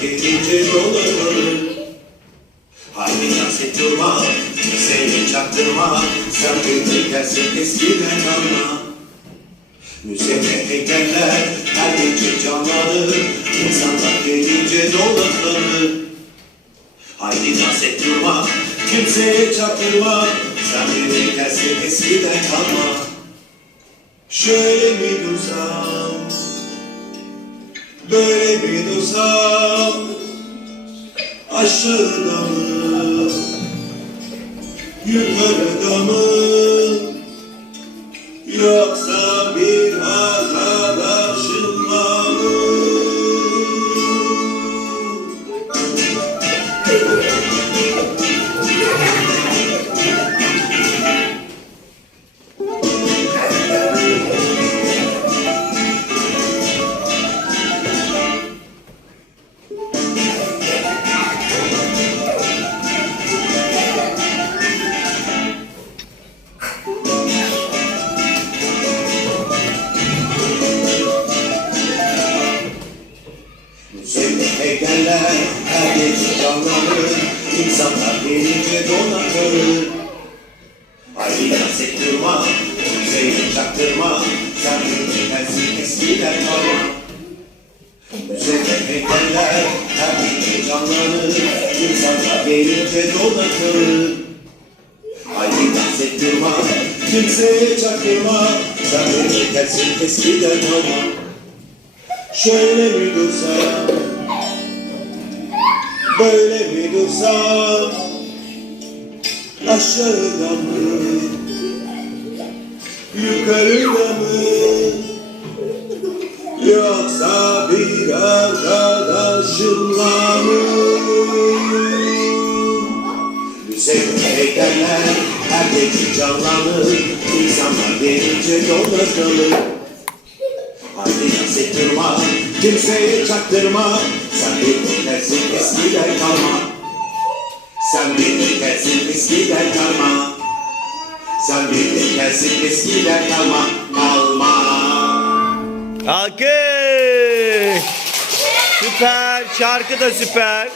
gelince dolanır. Haydi dans et durma, kimseye çaktırma Sen bir gelsin eskiden kalma Müzede heykeller her gece canlanır İnsanlar gelince dolanır. Haydi dans et durma, kimseye çaktırma Sen bir gelsin eskiden kalma Şöyle mi dursam Böyle mi dursam Aşağıda mı Yukarıda mı Yoksa Heykeller her gece canlanır İnsanlar gelince donar kalır Haydi dans et durma, kimseyi çaktırma Sen bir gelsin eskiden kalma Müzede heykeller her gece canlanır İnsanlar gelince donar kalır Haydi dans et durma, kimseye çaktırma Sen bir gelsin eskiden kalma Şöyle mi dursam Böyle mi dursam Aşağıda mı? Yukarıda mı? Yoksa bir arkadaşımla mı? Müzede heykeller her gece canlanır İnsanlar gelince dolar kalır. Et durma, kimseye çaktırma Sen bir Kalma Alkış. Süper. Şarkı da süper.